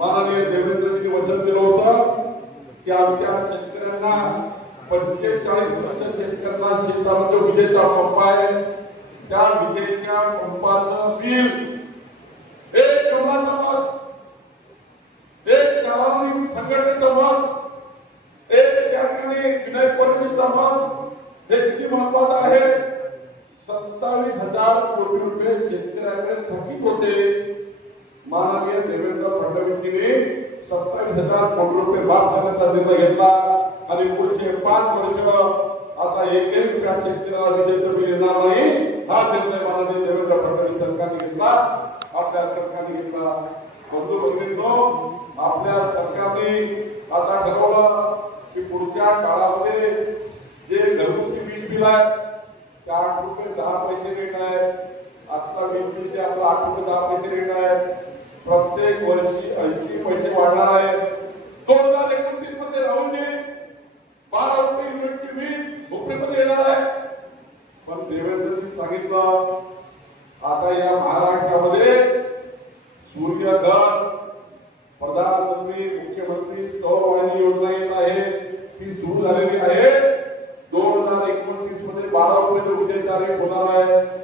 माननीय देवेंद्रजींनी वचन दिलं होतं की आमच्या शेतकऱ्यांना 45 शेतकऱ्यांना शेतावर जो विजेचा पंप आहे त्या विजेच्या पंपाचं बिल एक कमलाचं मत, एक कालावधी संघटनेचं मत, एक त्या ठिकाणी विनय परमेश्वरचं मत हे किती महत्वाचं आहे. 27,000 कोटी रुपये शेतकऱ्याकडे थकीत होते. माननीय देवेंद्र फडणवीसजींनी 27,000 कोटी रुपये माफ करण्याचा निर्णय घेतला आणि पुढचे 5 वर्ष आता एकही रुपया शेतकऱ्याला विजेचं बिल येणार नाही हा निर्णय माननीय देवेंद्र फडणवीस सरकारने घेतला, आपल्या सरकारने घेतला. बंधू भगिनींनो, आपल्या सरकारने आता ठरवलं की पुढच्या काळामध्ये जे घरगुती वीज बिल आहे ते 8 रुपये 10 पैसे रेट आहे. आता वीज बिलचे आपलं 8 रुपये 10 पैसे रेट आहे. प्रत्येक वर्षी 80 पैसे वाढणार आहे. 2029 मध्ये राहुलजी 12 रुपये युनिटची वीज भुकरीमध्ये येणार आहे. पण देवेंद्रजींनी सांगितलं आता या महाराष्ट्रामध्ये सूर्यघर, प्रधानमंत्री मुख्यमंत्री सौर वाहिनी योजना येत आहे, ती सुरू झालेली आहे.